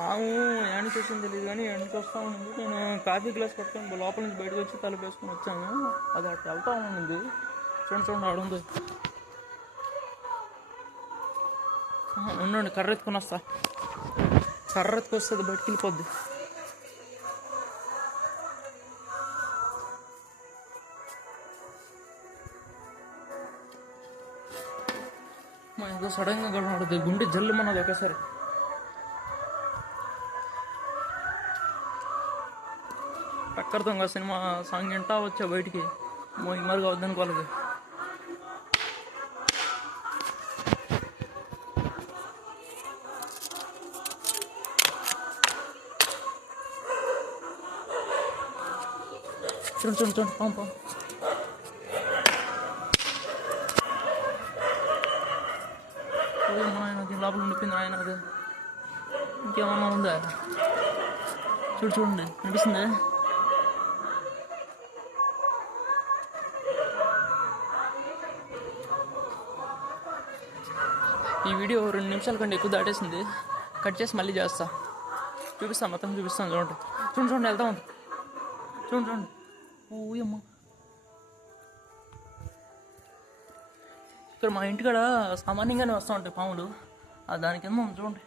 పాము ఎండకి వచ్చింది తెలియదు కానీ ఎండకి వస్తా ఉంది? నేను కాఫీ గ్లాస్ పట్టుకొని లోపల నుంచి బయటకు వచ్చి తలుపు వేసుకొని వచ్చాను. అది అటు వెళ్తా ఉంది. చూడండి చూడండి ఆడుంది ఉండండి కర్ర ఎత్తుకొని వస్తా. కర్ర ఎత్తుకొస్తుంది బయటికి వెళ్ళిపోద్ది. మా ఏదో సడన్గా గడవడదు గుండె జల్లు మనది ఒకేసారి. టక్కర్ దొంగ సినిమా సాంగ్ వింటా వచ్చా బయటికి మో మరుగు అవుద్దని చూడు చూడండి చూడండి పాం లోపల ఉండిపోయింది ఆయన అది ఇంకేమన్నా ఉందా చూడు చూడండి కనిపిస్తుందా ఈ వీడియో రెండు నిమిషాల కంటే ఎక్కువ దాటేసింది. కట్ చేసి మళ్ళీ చేస్తా. చూపిస్తాను మొత్తం చూపిస్తాను చూడండి చూడండి చూడండి వెళ్తా ఉంది చూడండి. చూడండి ఓయమ్మ ఇక్కడ మా ఇంటికాడ సామాన్యంగానే వస్తూ ఉంటాయి పాములు. దాని కింద ఉంది చూడండి.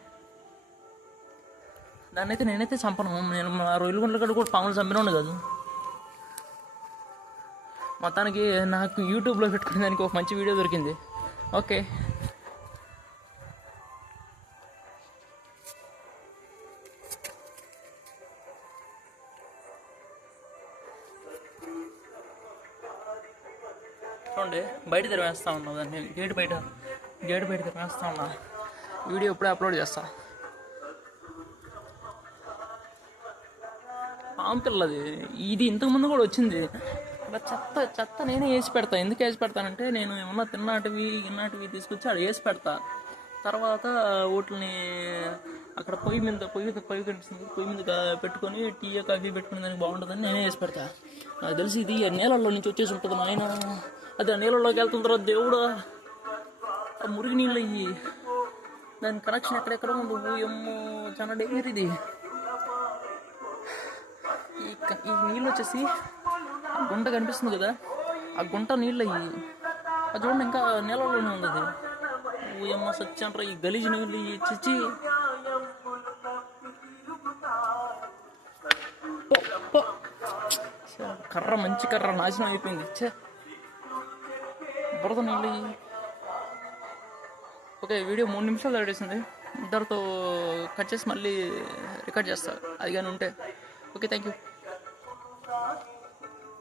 దాన్ని అయితే నేనైతే చంపను. నేను మా రొయ్యల గుండెల కాడ కూడా పాములు చంపినోడు కాదు. మొత్తానికి నాకు యూట్యూబ్లో పెట్టుకునే దానికి ఒక మంచి వీడియో దొరికింది. ఓకే. చూడండి బయట తెరవేస్తా ఉన్నా దాన్ని. గేట్ బయట గేట్ బయట తెరవేస్తా ఉన్నా. వీడియో ఇప్పుడే అప్లోడ్ చేస్తా. పాము పిల్లది. ఇది ఇంతకుముందు కూడా వచ్చింది. చెత్త చెత్త నేనే వేసి పెడతా. ఎందుకు వేసి పెడతానంటే నేను ఏమన్నా తిన్నాటివి ఇన్నాటివి తీసుకొచ్చి అక్కడ వేసి పెడతా. తర్వాత వాటిని అక్కడ పొయ్యి మీద పొయ్యి మీద పొయ్యి కనిపిస్తుంది. పొయ్యి మీద పెట్టుకొని టీ కాఫీ పెట్టుకునే దానికి బాగుంటుందని నేనే వేసి పెడతా. నాకు తెలిసి ఇది నేలల్లో నీళ్ళల్లో నుంచి వచ్చేసి ఉంటుంది నాయన అది ఆ నీళ్ళలోకి వెళ్తుందరా దేవుడా ఆ మురిగి నీళ్ళు అయ్యి దాని కనెక్షన్ ఎక్కడెక్కడ ఉంది. ఎమ్మో చాలా డేంజర్ ఇది. ఈ ఈ నీళ్ళు వచ్చేసి ఆ గుంట కనిపిస్తుంది కదా ఆ గుంట నీళ్ళు అయ్యి అది చూడండి ఇంకా నీళ్ళలోనే ఉంది అది. ఏమో సత్యంట్రా ఈ గలీజ్ నీళ్ళు ఈ చిచ్చి పో, కర్ర మంచి కర్ర నాశనం అయిపోయింది. చే బురద నీళ్ళు ఓకే వీడియో మూడు నిమిషాలు దాడేసింది ఇద్దరితో కట్ చేసి మళ్ళీ రికార్డ్ చేస్తా. అది కానీ ఉంటే. Okay thank you